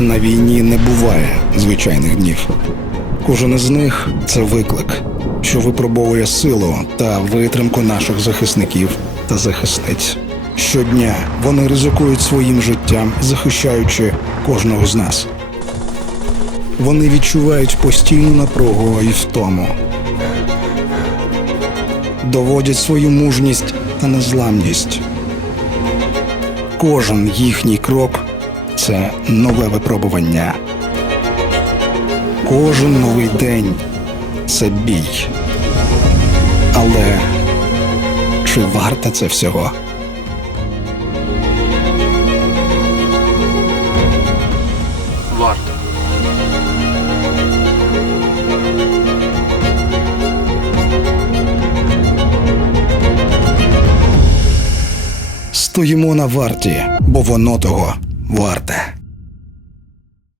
На війні не буває звичайних днів. Кожен із них це виклик, що випробовує силу та витримку наших захисників та захисниць. Щодня вони ризикують своїм життям, захищаючи кожного з нас. Вони відчувають постійну напругу і втому, доводять свою мужність та незламність. Кожен їхній крок це нове випробування. Кожен новий день це бій. Але чи варте це всього? Варто. Стоїмо на варті, бо воно того варте.